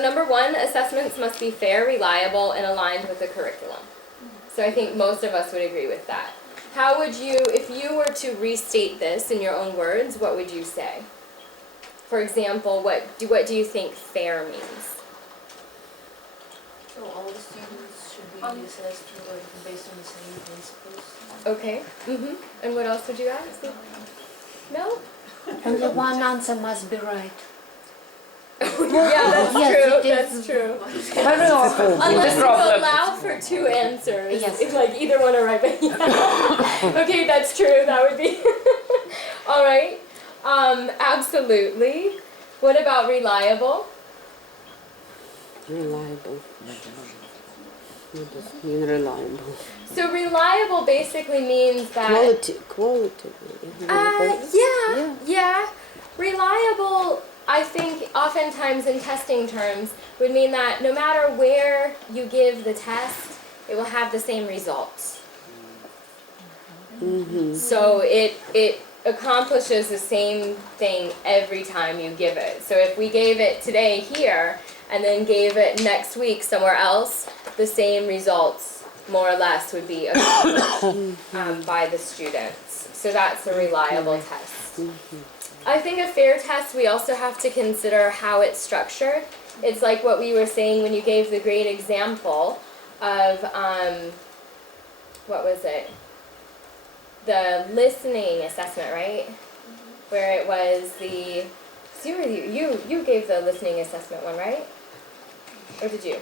So number one, assessments must be fair, reliable, and aligned with the curriculum. So I think most of us would agree with that. How would you, if you were to restate this in your own words, what would you say? For example, what do you think fair means? So all the students should be assessed based on the same principles. Okay. And what else would you add? No? Only one answer must be right. Yeah, that's true. That's true. Very often. Unless you allow for two answers. Yes. It's like either one are right, but yeah. Okay, that's true. That would be. All right. Absolutely. What about reliable? Reliable. What does it mean, reliable? So reliable basically means that. Quality. Yeah. Reliable, I think, oftentimes in testing terms, would mean that no matter where you give the test, it will have the same results. So it accomplishes the same thing every time you give it. So if we gave it today here, and then gave it next week somewhere else, the same results, more or less, would be accomplished by the students. So that's a reliable test. I think a fair test, we also have to consider how it's structured. It's like what we were saying when you gave the great example of, what was it? The listening assessment, right? Where it was the, you gave the listening assessment one, right? Or did you?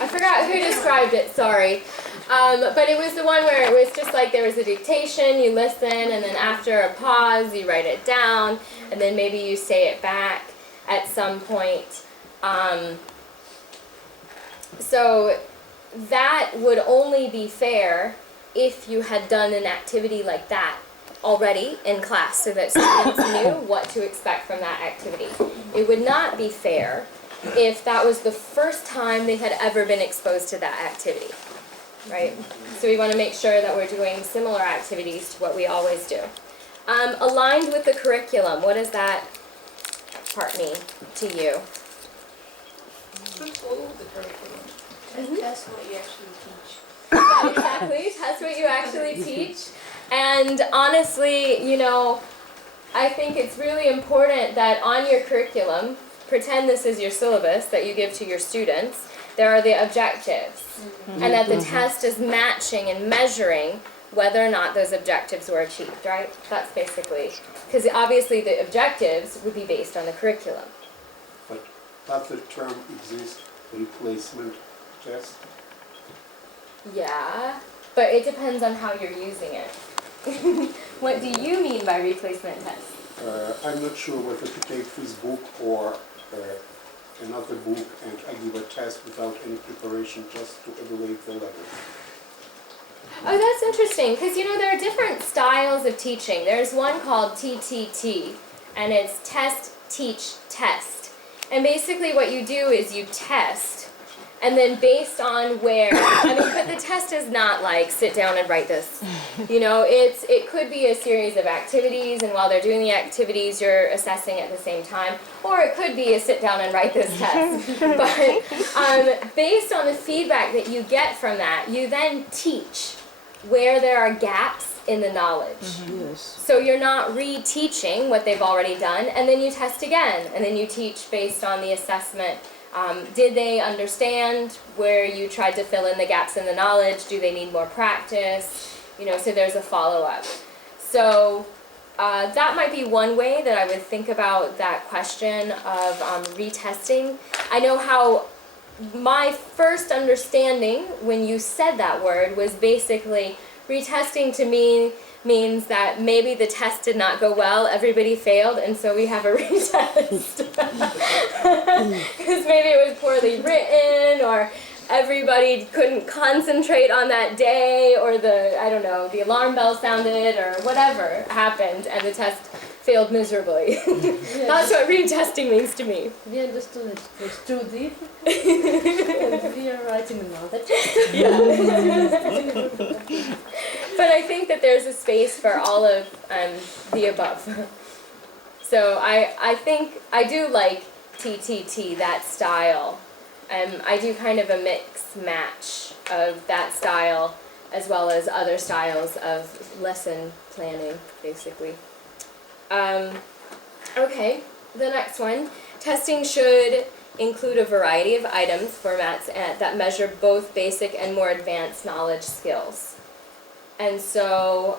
I forgot who described it, sorry. But it was the one where it was just like there was a dictation, you listen, and then after a pause, you write it down, and then maybe you say it back at some point. So that would only be fair if you had done an activity like that already in class so that students knew what to expect from that activity. It would not be fair if that was the first time they had ever been exposed to that activity, right? So we want to make sure that we're doing similar activities to what we always do. Aligned with the curriculum, what does that part mean to you? Follow the curriculum. And test what you actually teach. Exactly, test what you actually teach. And honestly, you know, I think it's really important that on your curriculum, pretend this is your syllabus that you give to your students, there are the objectives. And that the test is matching and measuring whether or not those objectives were achieved, right? That's basically, because obviously the objectives would be based on the curriculum. But does the term exist, replacement test? Yeah, but it depends on how you're using it. What do you mean by replacement test? I'm not sure whether to take this book or another book and I give a test without any preparation just to evaluate the level. Oh, that's interesting, because you know there are different styles of teaching. There's one called TTT, and it's test, teach, test. And basically what you do is you test, and then based on where, I mean, but the test is not like sit down and write this. You know, it could be a series of activities, and while they're doing the activities, you're assessing at the same time. Or it could be a sit down and write this test. But based on the feedback that you get from that, you then teach where there are gaps in the knowledge. Yes. So you're not re-teaching what they've already done, and then you test again, and then you teach based on the assessment. Did they understand where you tried to fill in the gaps in the knowledge? Do they need more practice? You know, so there's a follow-up. So that might be one way that I would think about that question of retesting. I know how my first understanding when you said that word was basically retesting to me means that maybe the test did not go well, everybody failed, and so we have a retest. Because maybe it was poorly written, or everybody couldn't concentrate on that day, or the alarm bell sounded, or whatever happened, and the test failed miserably. That's what retesting means to me. We understood it was too deep, and we are writing another test. But I think that there's a space for all of the above. So I think I do like TTT, that style. I do kind of a mix match of that style as well as other styles of lesson planning, basically. Okay, the next one. Testing should include a variety of items, formats, that measure both basic and more advanced knowledge skills. And so,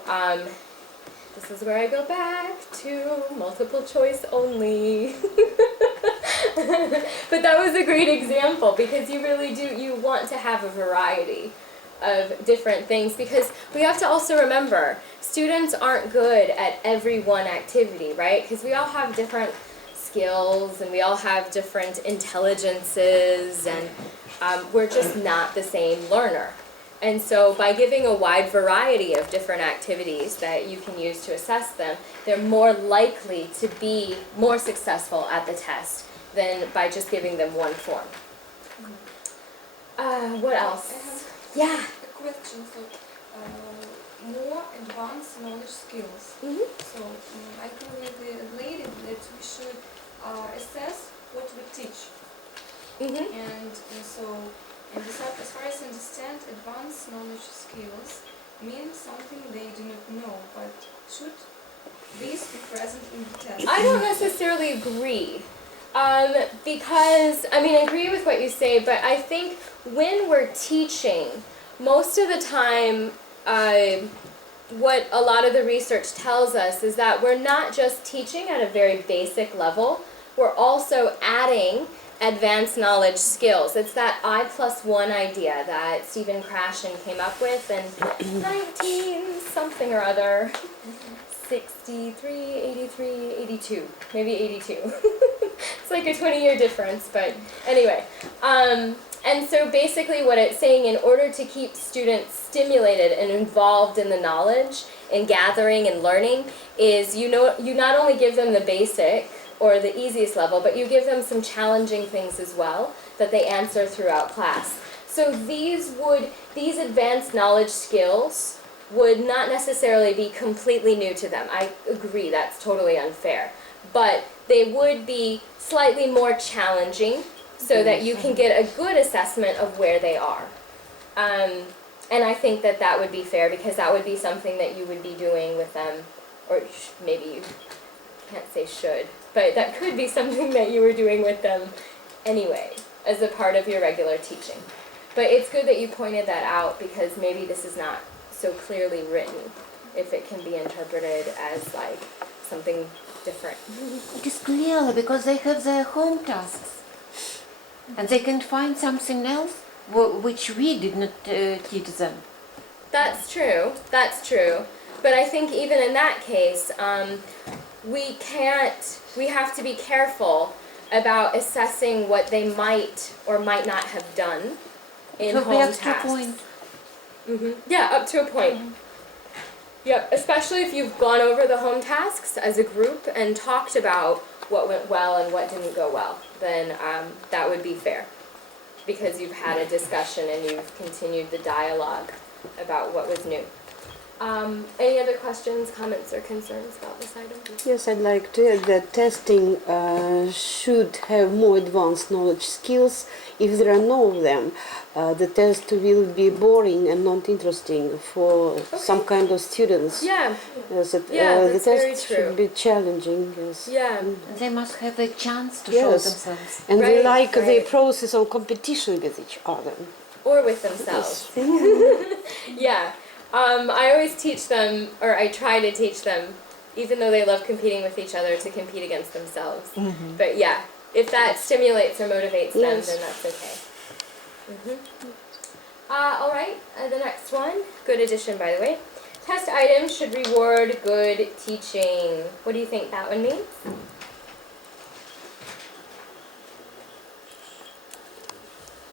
this is where I go back to multiple choice only. But that was a great example because you really do, you want to have a variety of different things because we have to also remember students aren't good at every one activity, right? Because we all have different skills and we all have different intelligences and we're just not the same learner. And so by giving a wide variety of different activities that you can use to assess them, they're more likely to be more successful at the test than by just giving them one form. What else? Yeah. A question. So, more advanced knowledge skills. Mm-hmm. So, I agree with the lady that we should assess what we teach. Mm-hmm. And as far as I understand, advanced knowledge skills mean something they do not know, but should these be present in the test? I don't necessarily agree. Because, I mean, I agree with what you say, but I think when we're teaching, most of the time, what a lot of the research tells us is that we're not just teaching at a very basic level, we're also adding advanced knowledge skills. It's that I+1 idea that Stephen Krashen came up with in 19 something or other, 63, 83, 82, maybe 82. It's like a 20-year difference, but anyway. And so basically what it's saying, in order to keep students stimulated and involved in the knowledge and gathering and learning, is you not only give them the basic or the easiest level, but you give them some challenging things as well that they answer throughout class. So these advanced knowledge skills would not necessarily be completely new to them. I agree, that's totally unfair. But they would be slightly more challenging so that you can get a good assessment of where they are. And I think that that would be fair because that would be something that you would be doing with them, or maybe you can't say should, but that could be something that you were doing with them anyway as a part of your regular teaching. But it's good that you pointed that out because maybe this is not so clearly written if it can be interpreted as like something different. It is clearly because they have their home tasks. And they can find something else which we did not teach them. That's true. But I think even in that case, we have to be careful about assessing what they might or might not have done in home tasks. Yeah, up to a point. Yep, especially if you've gone over the home tasks as a group and talked about what went well and what didn't go well, then that would be fair because you've had a discussion and you've continued the dialogue about what was new. Any other questions, comments, or concerns about this item? Yes, I'd like to add that testing should have more advanced knowledge skills. If there are no of them, the test will be boring and not interesting for some kind of students. Yeah. Yes, That's the very test true. should be challenging. Yes. Yeah. They must have a chance to show Yes. themselves. And they like the Right. process of competition with each other. Or with themselves. Yeah. I always teach them, or I try to teach them, even though they love competing with each other, to compete against themselves. But yeah, if that stimulates or motivates them, Yes. then that's okay. All right, the next one, good addition by the way. Test items should reward good teaching. What do you think that one means?